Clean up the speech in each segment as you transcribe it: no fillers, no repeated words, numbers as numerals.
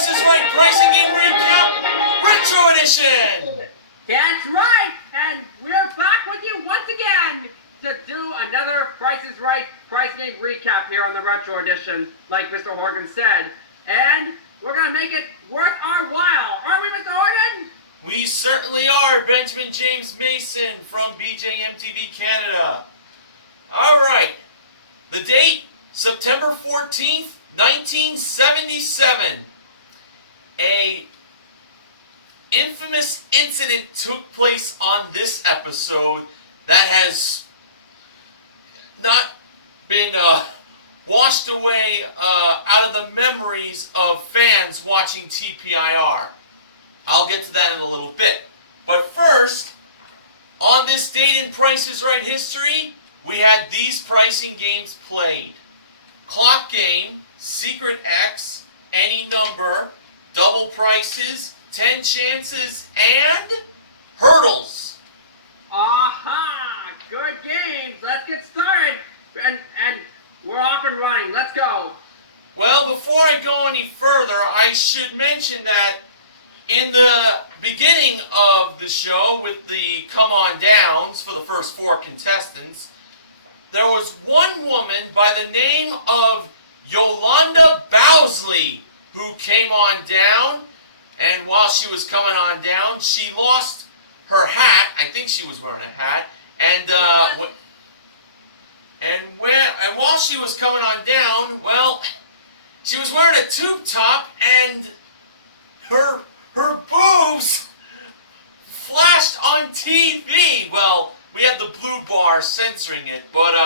Price is Right Pricing Game Recap Retro Edition! That's right, and we're back with you once again to do another Price is Right Price Game Recap here on the Retro Edition, like Mr. Horgan said. And we're going to make it worth our while, aren't we, Mr. Horgan? We certainly are, Benjamin James Mason from BJMTV Canada. Alright, the date, September 14th, 1977. A infamous incident took place on this episode that has not been washed away out of the memories of fans watching TPIR. I'll get to that in a little bit. But first, on this date in Price is Right history, we had these pricing games played. Clock Game, Secret X, Any Number, Double Prices, 10 Chances, and Hurdles. Aha! Good games. Let's get started. And we're off and running. Let's go. Well, before I go any further, I should mention that in the beginning of the show, with the Come On Downs for the first 4 contestants, there was one woman by the name of Yolanda Bowsley who came on down, and while she was coming on down, she lost her hat. I think she was wearing a hat, and while she was coming on down, well, she was wearing a tube top, and her boobs flashed on TV. Well, we had the blue bar censoring it, but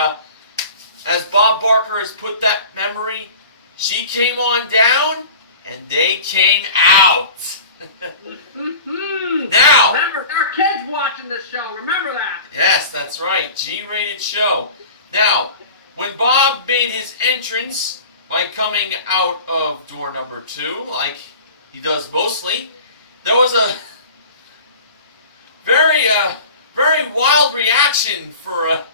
as Bob Barker has put that memory, she came on down, and they came out. Now, remember, there are kids watching this show. Remember that. Yes, that's right. G-rated show. Now, when Bob made his entrance by coming out of door number 2, like he does mostly, there was a very wild reaction for him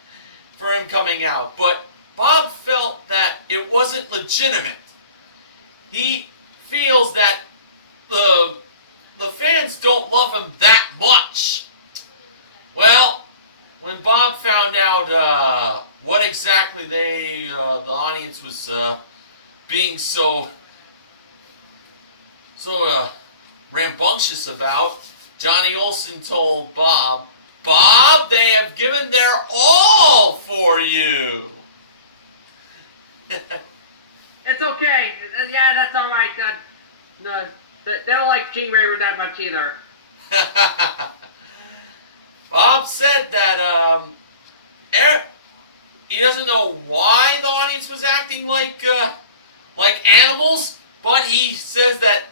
coming out. But Bob felt that it wasn't legitimate. He feels that the fans don't love him that much. Well, when Bob found out what exactly the audience was being so rambunctious about, Johnny Olsen told Bob, "Bob, they have given their all for you." It's okay. Yeah, that's all right. No, they don't like Gene Raver that much either. Bob said that he doesn't know why the audience was acting like animals, but he says that.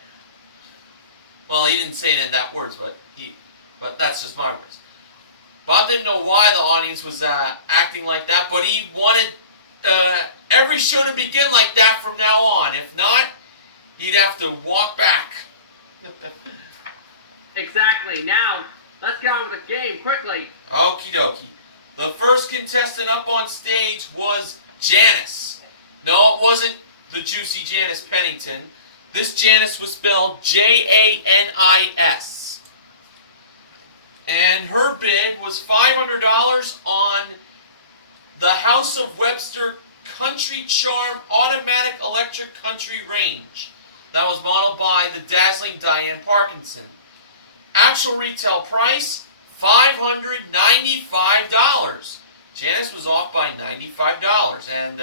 Well, he didn't say it in that words, but that's just my words. Bob didn't know why the audience was acting like that, but he wanted every show to begin like that from now on. If not, he'd have to walk back. Exactly. Now, let's get on with the game quickly. Okie dokie. The first contestant up on stage was Janice. No, it wasn't the juicy Janice Pennington. This Janice was spelled Janis. And her bid was $500 on the House of Webster Country Charm Automatic Electric Country Range. That was modeled by the dazzling Diane Parkinson. Actual retail price, $595. Janice was off by $95, and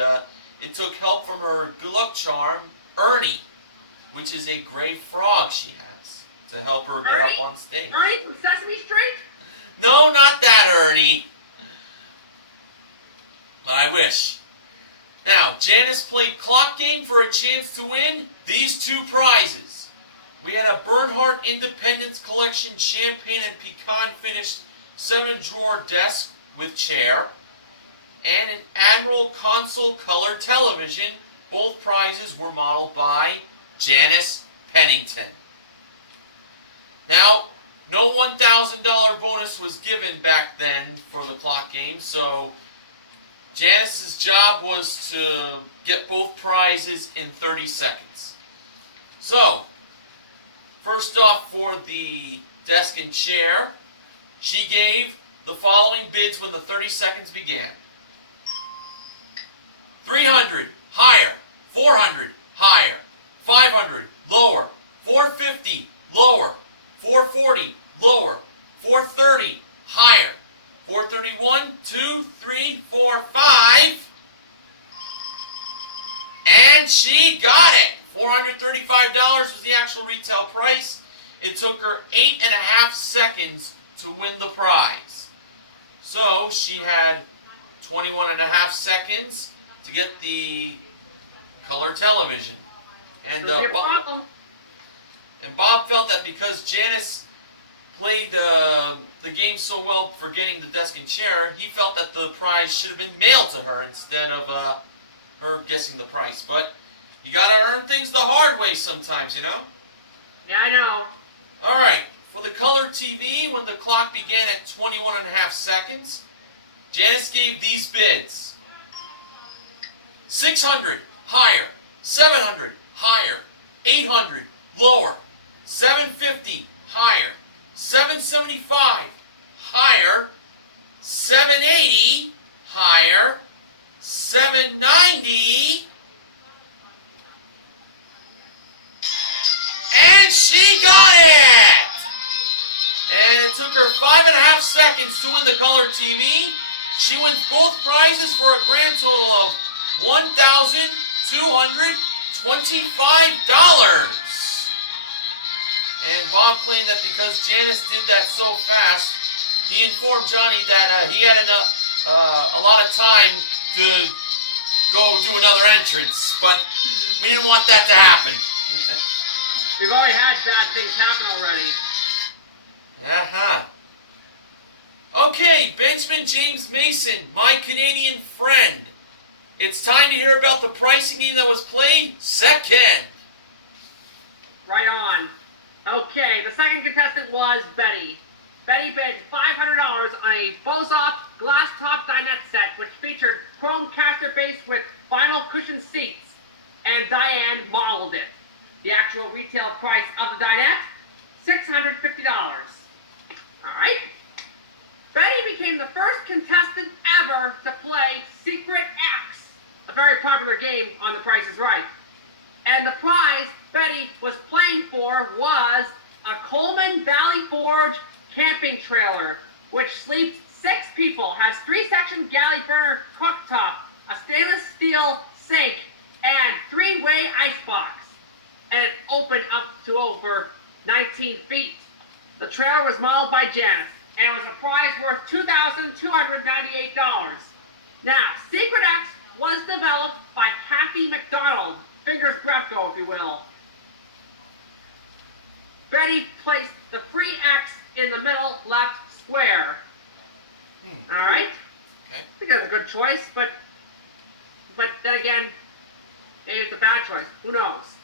it took help from her good luck charm, Ernie, which is a gray frog she has, to help her get up on stage. Ernie from Sesame Street? No, not that Ernie. But I wish. Now, Janice played Clock Game for a chance to win these 2 prizes. We had a Bernhardt Independence Collection Champagne and Pecan finished 7-drawer desk with chair, and an Admiral Console Color television. Both prizes were modeled by Janice Pennington. Now, no $1,000 bonus was given back then for the Clock Game, so Janice's job was to get both prizes in 30 seconds. So, for the desk and chair. She gave the following bids when the 30 seconds began. 300, higher. 400, higher. 500, lower. 450, lower. 440, lower. 430, higher. 431, 2, 3, 4, 5. And she got it. $435 was the actual retail price. It took her 8.5 seconds to win the prize. So she had 21.5 seconds to get the color television. And Bob felt that because Janice played the game so well for getting the desk and chair, he felt that the prize should have been mailed to her instead of her guessing the price. But you gotta earn things the hard way sometimes, you know? Yeah, I know. Alright, for the color TV, when the clock began at 21.5 seconds, Janice gave these bids. 600, higher. 700, higher. 800, lower. 750, higher. 775, higher. 780, higher. 790, and she got it! And it took her 5.5 seconds to win the color TV. She wins both prizes for a grand total of $1,225. And Bob claimed that because Janice did that so fast, he informed Johnny that he had a lot of time to go do another entrance, but we didn't want that to happen. We've already had bad things happen already. Okay, Benjamin James Mason, my Canadian friend. It's time to hear about the pricing game that was played second. Right on. Okay, the second contestant was Betty. Betty bid $500 on a Bozoff glass top dinette set, which featured chrome caster base with vinyl cushion seats, and Diane modeled it. The actual retail price of the dinette, $650. Alright. Betty became the first contestant ever to play Secret X, a very popular game on The Price is Right. And the prize Betty was playing for was a Coleman Valley Forge camping trailer, which sleeps 6 people, has 3-section galley burner cooktop, a stainless steel sink, and 3-way icebox. And it opened up to over 19 feet. The trailer was modeled by Janice, and it was a prize worth $2,298. Now, Secret X was developed by Kathy McDonald, fingers Grefko, if you will. Betty placed the free X in the middle left square. Alright? I think that's a good choice, but then again, maybe it's a bad choice. Who knows?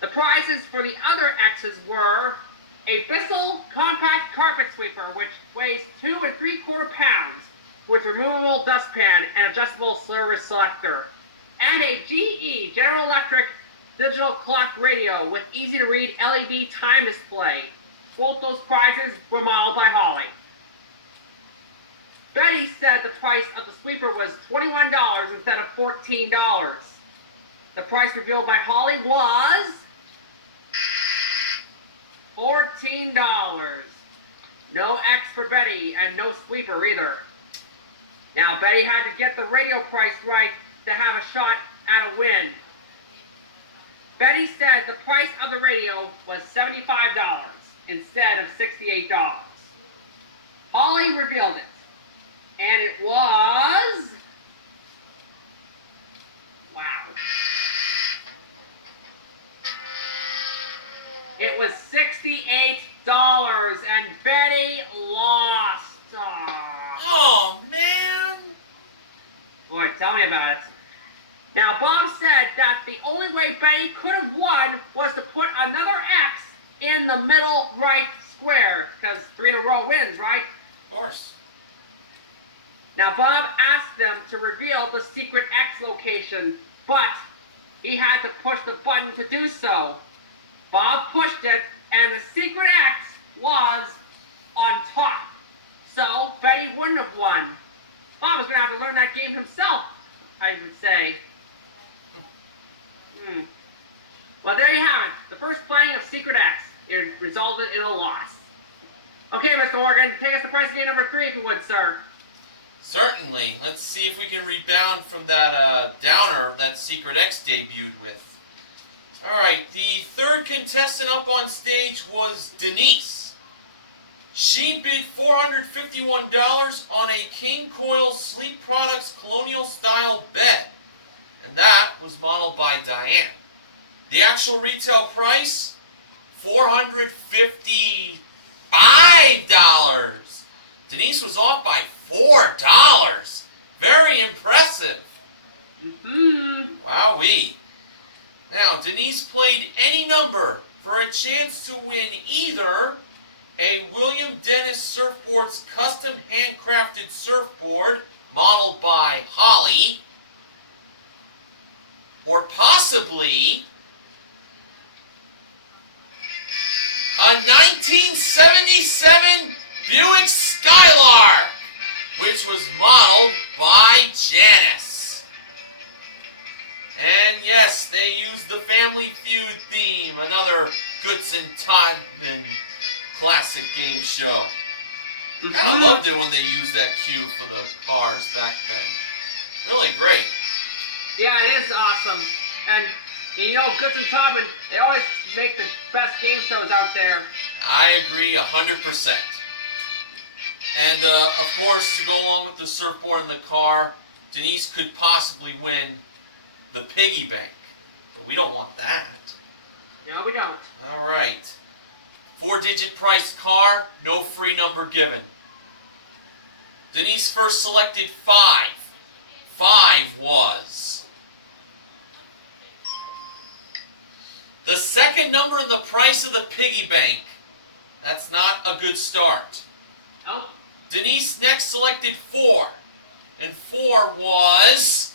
The prizes for the other X's were a Bissell compact carpet sweeper, which weighs 2 3/4 pounds, with removable dustpan and adjustable service selector, and a GE, General Electric, digital clock radio with easy-to-read LED time display. Both those prizes were modeled by Holly. Betty said the price of the sweeper was $21 instead of $14. The price revealed by Holly was $14. No X for Betty and no sweeper either. Now, Betty had to get the radio price right to have a shot at a win. Betty said the price of the radio was $75 instead of $68. Holly revealed it. And it was... wow. It was $68, and Betty lost. Oh, man. Boy, tell me about it. Now, Bob said that the only way Betty could have won was to put another X in the middle right square, because 3 in a row wins, right? Of course. Now, Bob asked them to reveal the secret X location, but he had to push the button to do so. Bob pushed it, and the secret one. Bob was going to have to learn that game himself, I would say. Well, there you have it. The first playing of Secret X. It resulted in a loss. Okay, Mr. Horgan, take us to price game number 3, if you would, sir. Certainly. Let's see if we can rebound from that downer that Secret X debuted with. Alright, the third contestant up on stage was Denise. She bid $451 on a King Coil Sleep Products Colonial Style bed. And that was modeled by Diane. The actual retail price, $455. Denise was off by $4. Very impressive. Wowee. Now, Denise played any number for a chance to win either a William Dennis Surfboards custom handcrafted surfboard modeled by Holly, or possibly a 1977 Buick Skylark, which was modeled by Janice. And yes, they used the Family Feud theme, another Goodson Todman classic game show. I loved it when they used that cue for the cars back then. Really great. Yeah, it is awesome. And you know, Goodson Todman, they always make the best game shows out there. I agree 100%. And of course, to go along with the surfboard in the car, Denise could possibly win the piggy bank. But we don't want that. No, we don't. All right. 4-digit price car, no free number given. Denise first selected 5. 5 was the second number in the price of the piggy bank. That's not a good start. Nope. Denise next selected 4. And 4 was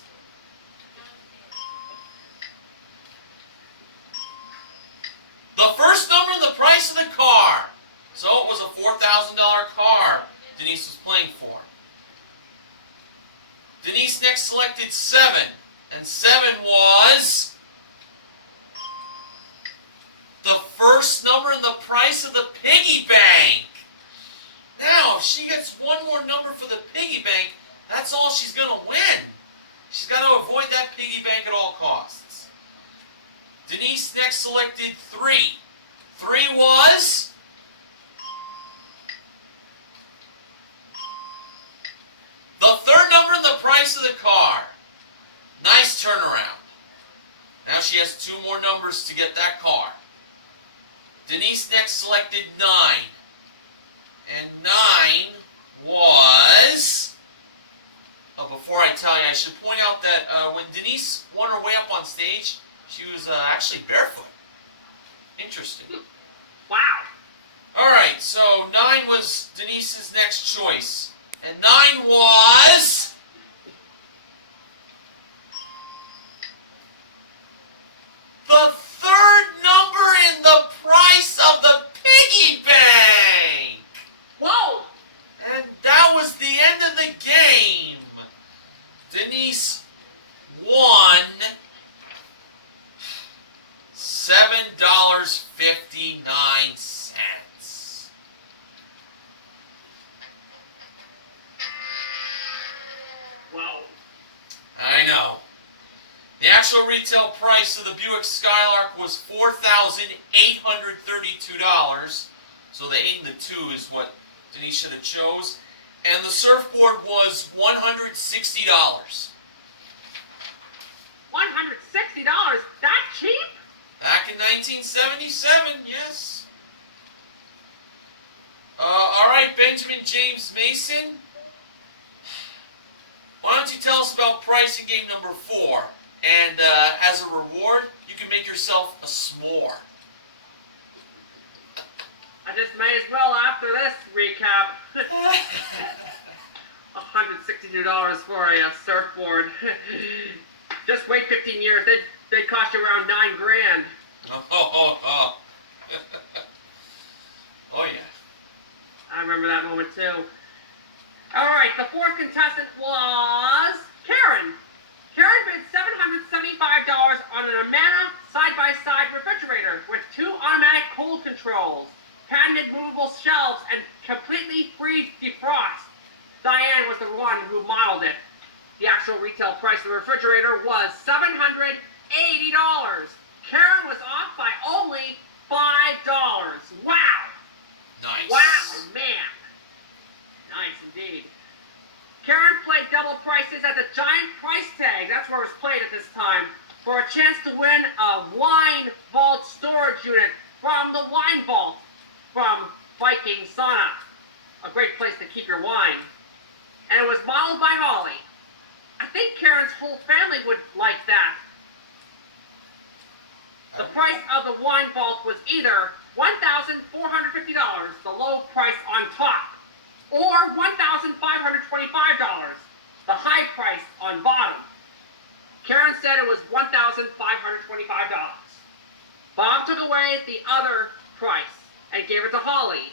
the first number in the price of the car. So it was a $4,000 car Denise was playing for. Denise next selected 7. And 7 was the first number in the price of the piggy bank. Now, if she gets one more number for the piggy bank, that's all she's going to win. She's got to avoid that piggy bank at all costs. Denise next selected 3. 3 was the third number in the price of the car. Nice turnaround. Now she has 2 more numbers to get that car. Denise next selected 9. And 9 was... Oh, before I tell you, I should point out that when Denise won her way up on stage, she was actually barefoot. Interesting. Wow. Alright, so 9 was Denise's next choice. And 9 was... the third number in the price of the piggy bank! Whoa! And that was the end of the game. Denise won $7.59. Whoa. I know. The actual retail price of the Buick Skylark was $4,832. So the 8 and the 2 is what Denise should have chose. And the surfboard was $160. $160? That cheap? Back in 1977, yes. All right, Benjamin James Mason. Why don't you tell us about pricing game number 4? And as a reward, you can make yourself a s'more. I just may as well after this recap. $162 for a surfboard. Just wait 15 years. They'd cost you around $9 grand. Oh, yeah. I remember that moment too. Alright, the fourth contestant was Karen. Karen bid $775 on an Amana side-by-side refrigerator with 2 automatic cold controls, patented movable shelves, and completely free defrost. Diane was the one who modeled it. The actual retail price of the refrigerator was $780. Karen was off by only $5. Wow! Nice. Wow, man. Nice indeed. Karen played double prices at the Giant Price Tag, that's where it was played at this time, for a chance to win a wine vault storage unit from the Wine Vault from Viking Sauna. A great place to keep your wine. And it was modeled by Holly. I think Karen's whole family would like that. The price of the Wine Vault was either $1,450, the low price on top, or $1,525, the high price on bottom. Karen said it was $1,525. Bob took away the other price and gave it to Holly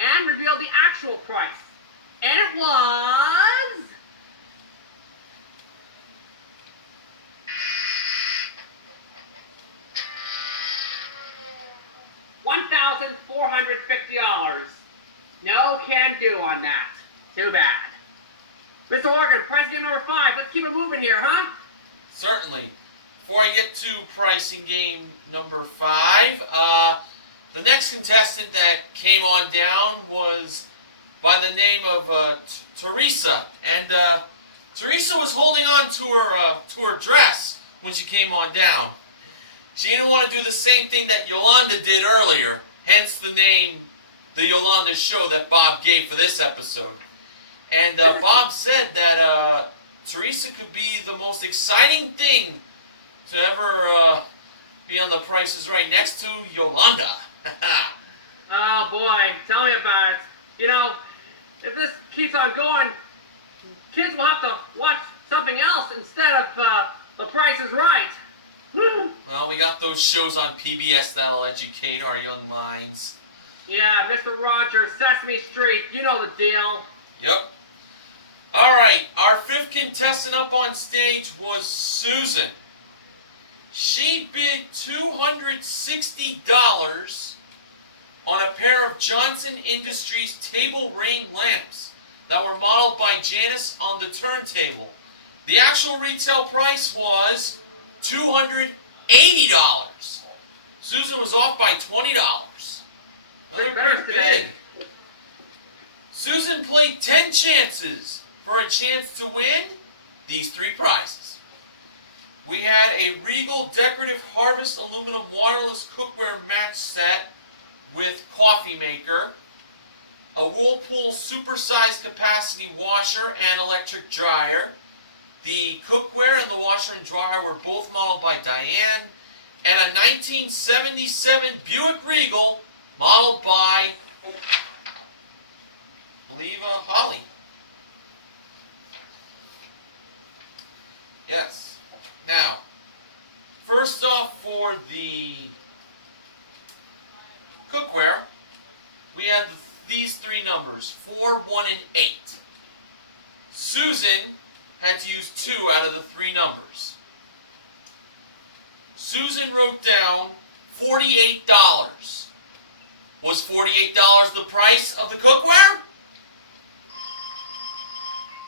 and revealed the actual price. And it was $1,450. No can do on that. Too bad. Mr. Horgan, price game number 5. Let's keep it moving here, huh? Certainly. Before I get to pricing game number 5, the next contestant that came on down was by the name of Teresa. And Teresa was holding on to her dress when she came on down. She didn't want to do the same thing that Yolanda did earlier, hence the name, the Yolanda Show that Bob gave for this episode. And Bob said that Teresa could be the most exciting thing to ever be on The Price is Right, next to Yolanda. Oh boy, tell me about it. You know, if this keeps on going, kids will have to watch something else instead of The Price is Right. Well, we got those shows on PBS that'll educate our young minds. Yeah, Mr. Rogers, Sesame Street, you know the deal. Yep. Alright, our 5th contestant up on stage was Susan. She bid $260 on a pair of Johnson Industries table rain lamps that were modeled by Janice on the turntable. The actual retail price was $280. Susan was off by $20. Big better today. Susan played 10 chances for a chance to win these 3 prizes. We had a Regal Decorative Harvest aluminum waterless cookware match set with coffee maker, a Whirlpool supersized capacity washer and electric dryer. The cookware and the washer and dryer were both modeled by Diane, and a 1977 Buick Regal modeled by, I believe, Holly. Yes. Now, first off, for the cookware, we had these 3 numbers, 4, 1, and 8. Susan had to use 2 out of the 3 numbers. Susan wrote down $48. Was $48 the price of the cookware?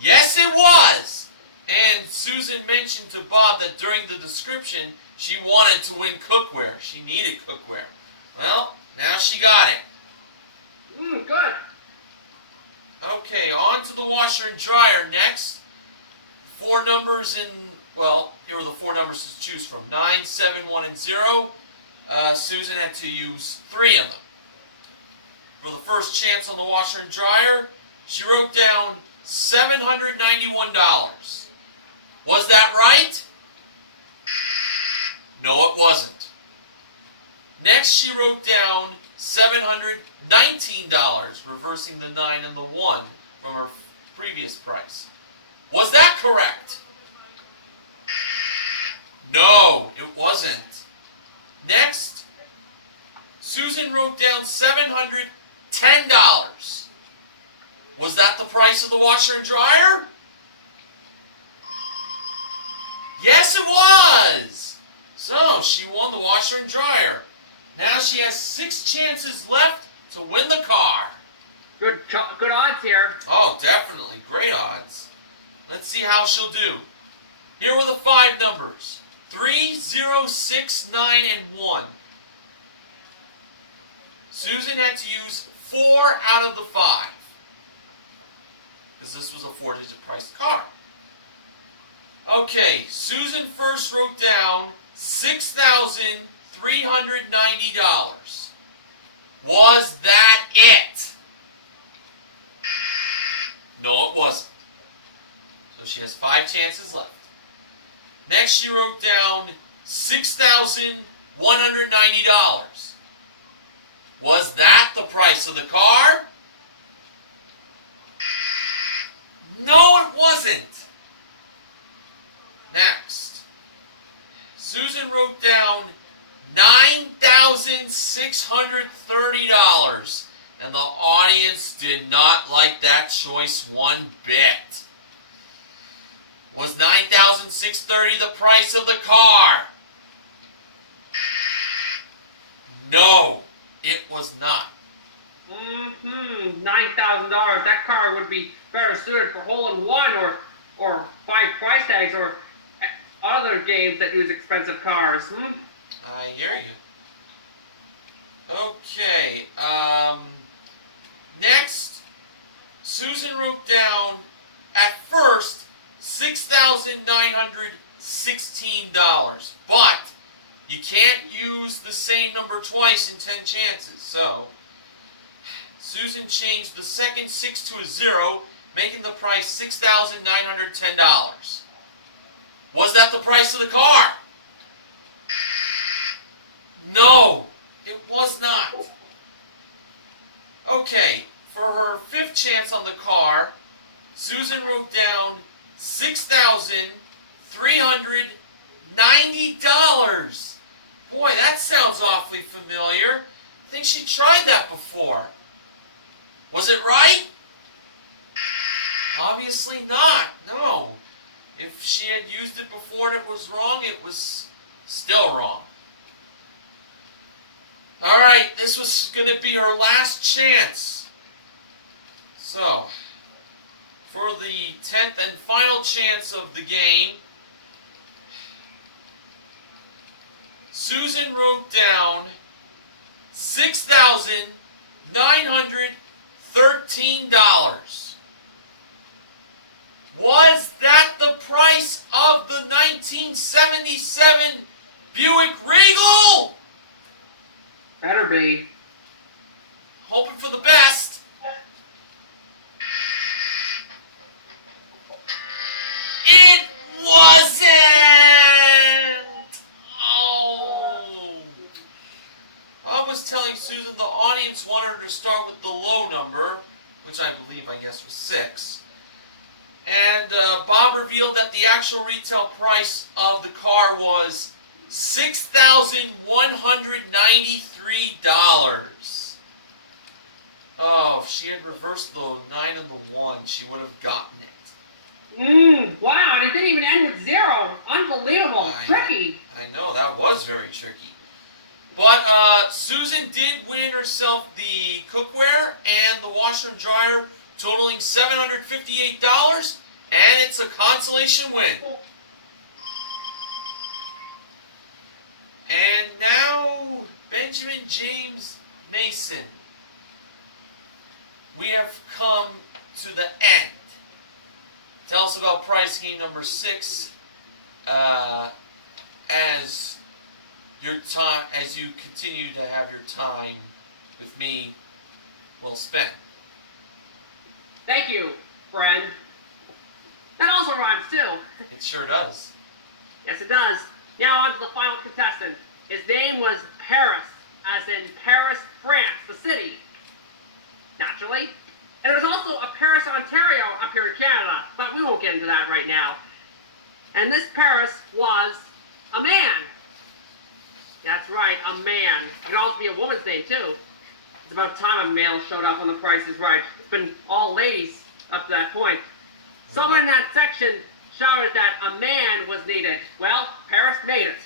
Yes, it was! And Susan mentioned to Bob that during the description, she wanted to win cookware. She needed cookware. Well, now she got it. Good. Okay, on to the washer and dryer next. 4 numbers in, well, here are the 4 numbers to choose from. 9, 7, 1, and 0. Susan had to use 3 of them. For the first chance on the washer and dryer, she wrote down $791. Was that right? No, it wasn't. Next, she wrote down $719, reversing the 9 and the 1 from her previous price. Was that correct? No, it wasn't. Next, Susan wrote down $710. Was that the price of the washer and dryer? Yes, it was! So, she won the washer and dryer. Now she has 6 chances left to win the car. Good odds here. Oh, definitely. Great odds. Let's see how she'll do. Here were the 5 numbers. 3, 0, 6, 9, and 1. Susan had to use 4 out of the 5. Because this was a 4-digit priced car. Okay, Susan first wrote down $6,390. Was that it? No, it wasn't. So she has 5 chances left. Next, she wrote down $6,190. Was that the price of the car? No, it wasn't. Next, Susan wrote down $9,630, and the audience did not like that choice one bit. Was $9,630 the price of the car? No, it was not. $9,000. That car would be better suited for hole-in-one or 5 price tags or other games that use expensive cars. I hear you. Okay. Next, Susan wrote down at first $6,916, but you can't use the same number twice in 10 chances. So Susan changed the second 6 to a 0, making the price $6,910. Was that the price of the car? No, it was not. Okay, for her 5th chance on the car, Susan wrote down $6,390. Boy, that sounds awfully familiar. I think she tried that before. Was it right? Obviously not. No. If she had used it before and it was wrong, it was still wrong. Alright, this was going to be her last chance. So, for the 10th and final chance of the game, Susan wrote down $6,913. Was that the price of the 1977 Buick Regal? Better be. Hoping for the best. It wasn't! Oh. I was telling Susan the audience wanted her to start with the low number, which I believe, I guess, was 6. And Bob revealed that the actual retail price of the car was $6,193. Oh, if she had reversed the 9 and the 1, she would have gotten it. Wow, and it didn't even end with 0. Unbelievable. Tricky. I know, that was very tricky. But Susan did win herself the cookware and the washer and dryer, totaling $758, and it's a consolation win. And now, Benjamin James Mason. We have come to the end. Tell us about prize game number 6 as you continue to have your time with me well spent. Thank you, friend. That also rhymes too. It sure does. Yes, it does. Now on to the final contestant. His name was Paris, as in Paris, France, the city. Naturally. And there's also a Paris, Ontario up here in Canada, but we won't get into that right now. And this Paris was a man. That's right, a man. It could also be a woman's name, too. It's about time a male showed up on The Price is Right. it's been all ladies up to that point. Someone in that section shouted that a man was needed. Well, Paris made it.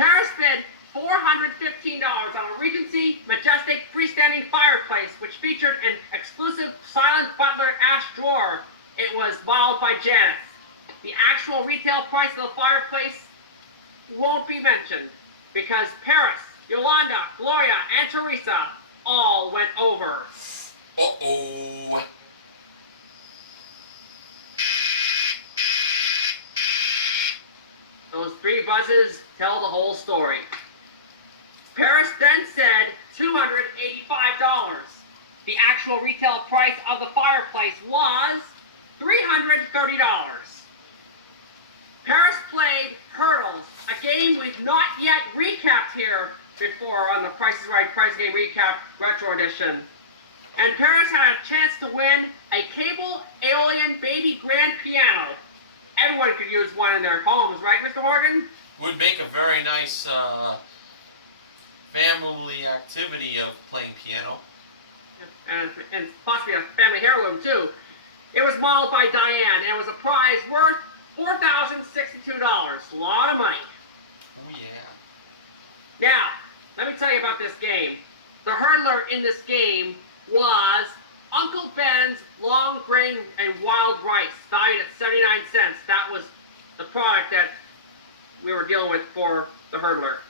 Paris bid $415 on a Regency majestic freestanding fireplace, which featured an exclusive silent butler ash drawer. It was modeled by Janice. The actual retail price of the fireplace won't be mentioned because Paris, Yolanda, Gloria, and Teresa all went over. Uh-oh. Those three buzzes tell the whole story. Paris then said $285. The actual retail price of the fireplace was $330. Paris played Hurdles, a game we've not yet recapped here before on the Price is Right Price Game Recap Retro Edition. And Paris had a chance to win a cable Aeolian baby grand piano. Everyone could use one in their homes, right, Mr. Horgan? Would make a very nice family activity of playing piano. And possibly a family heirloom, too. It was modeled by Diane, and it was a prize worth $4,062. A lot of money. Oh, yeah. Now, let me tell you about this game. The hurdler in this game was Uncle Ben's long grain and wild rice, valued at 79 cents. That was the product that we were dealing with for the hurdler.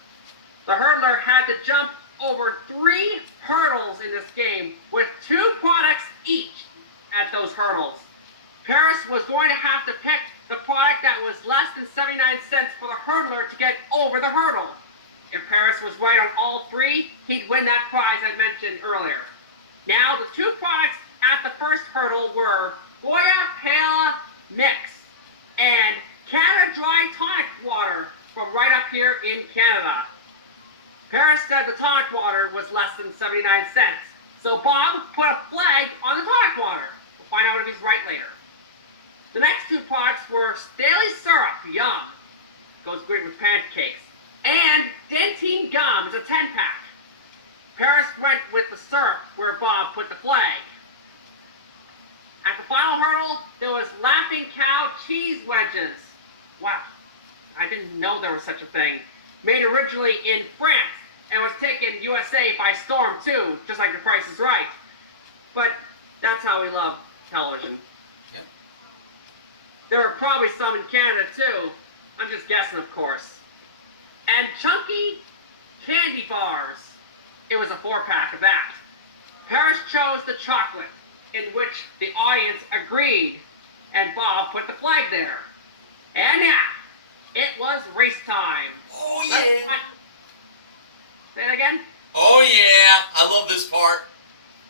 The hurdler had to jump over 3 hurdles in this game with 2 products each at those hurdles. Paris was going to have to pick the product that was less than 79 cents for the hurdler to get over the hurdle. If Paris was right on all 3, he'd win that prize I mentioned earlier. Now, the 2 products at the first hurdle were Goya Pala Mix and Canada Dry Tonic Water from right up here in Canada. Paris said the tonic water was less than 79 cents. So Bob put a flag on the tonic water. We'll find out if he's right later. The next 2 products were Staley Syrup, yum. Goes great with pancakes. And Dentine Gum, it's a 10-pack. Paris went with the syrup where Bob put the flag. At the final hurdle, there was Laughing Cow cheese wedges. Wow, I didn't know there was such a thing. Made originally in France and was taken USA by storm too, just like The Price is Right. But that's how we love television. Yep. There are probably some in Canada too. I'm just guessing, of course. And chunky candy bars. It was a 4-pack of that. Paris chose the chocolate, in which the audience agreed, and Bob put the flag there. And now, it was race time. Oh, yeah. Say it again? Oh, yeah. I love this part.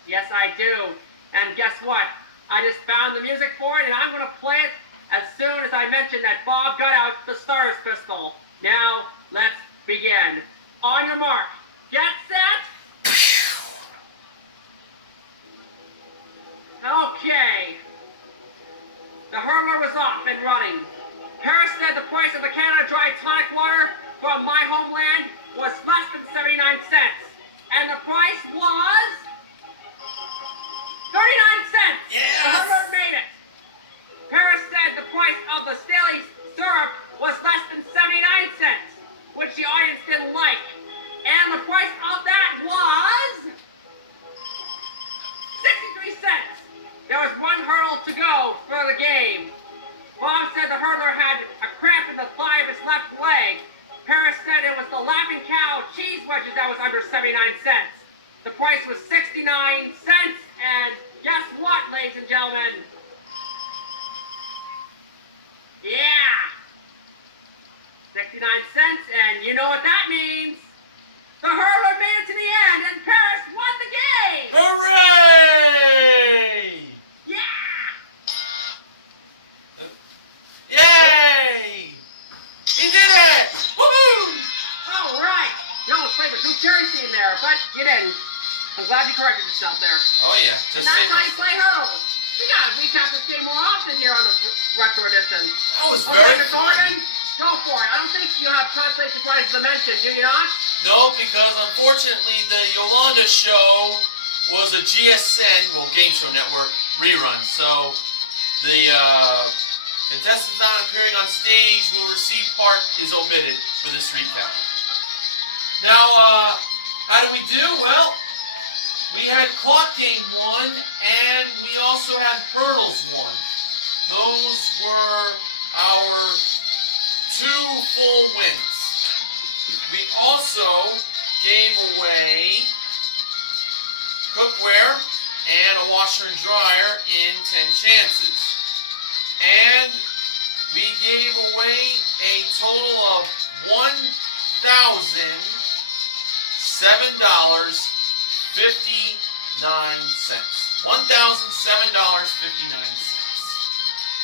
Yes, I do. And guess what? I just found the music for it, and I'm going to play it as soon as I mention that Bob got out the Stars pistol. Now, let's begin. On your mark. Get set. Okay. The hurdler was off and running. Paris said the price of the Canada Dry Tonic Water from my homeland was less than 79 cents. And the price was 39 cents. Yes. The hurdler made it. Paris said the price of the Staley Syrup was less than 79 cents, which the audience didn't like. And the price of that was 63 cents. There was 1 hurdle to go for the game. Bob said the hurdler had a cramp in the thigh of his left leg. Paris said it was the Laughing Cow cheese wedges that was under 79 cents. The price was 69 cents, and guess what, ladies and gentlemen? Yeah! 69 cents, and you know what that means. The hurdler made it to the end, and Paris won the game! Hooray! Yeah! Yay! He did it! Woohoo! All right. You almost played the Drew Cherry scene there, but you didn't. I'm glad you corrected yourself there. Oh yeah, And just that's say how you play hurdles. We gotta recap this game more often here on the Retro Edition. that was Okay, very Mr. fun. Morgan, go for it. I don't think you have translation prizes to mention, do you not? No, because unfortunately the Yolanda show was a GSN, well, Game Show Network rerun. So the contestants not appearing on stage will receive part is omitted for this recap. Now, how did we do? Well, we had Clock Game 1, and we also had Hurdles 1. Those were our 2 full wins. We also gave away cookware and a washer and dryer in 10 chances. And we gave away a total of $1,007.59. $1,007.59.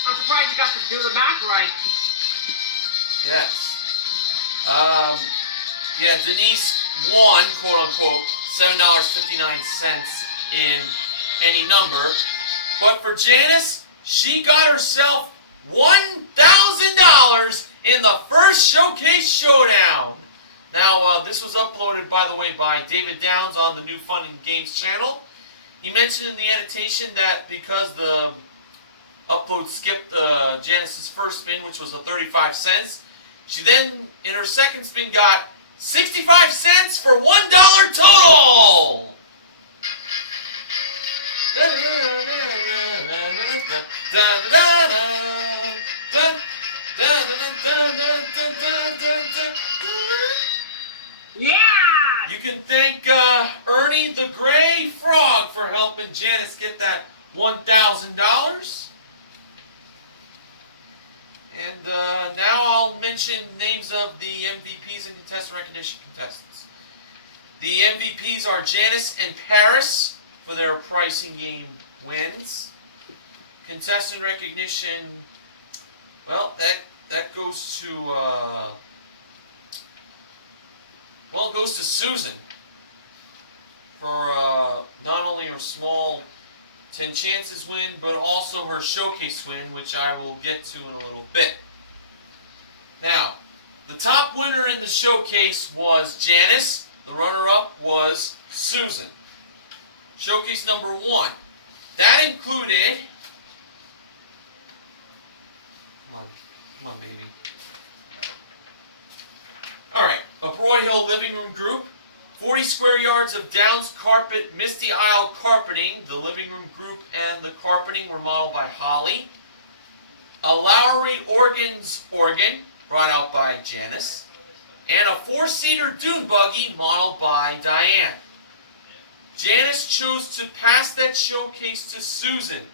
I'm surprised you got to do the math right. Yes. Yeah, Denise won, quote unquote, $7.59 in any number. But for Janice, she got herself $1,000 in the first Showcase Showdown. Now, this was uploaded, by the way, by David Downs on the New Fun and Games channel. He mentioned in the annotation that because the upload skipped Janice's first spin, which was 35 cents, she then, in her second spin, got 65 cents for $1 total! Yeah! You can thank Ernie the Gray Frog for helping Janice get that $1,000. And now I'll mention names of the MVPs and contestant recognition contestants. The MVPs are Janice and Paris for their pricing game wins. Contestant recognition, well, that goes to it goes to Susan for not only her small 10 chances win, but also her showcase win, which I will get to in a little bit. Now, the top winner in the showcase was Janice. The runner-up was Susan. Showcase number 1. That included... Come on, baby. Alright, a Broy Hill living room group. 40 square yards of Downs Carpet Misty Isle carpeting. The living room group and the carpeting were modeled by Holly. A Lowry Organs organ, brought out by Janice. And a 4-seater dune buggy modeled by Diane. Janice chose to pass that showcase to Susan.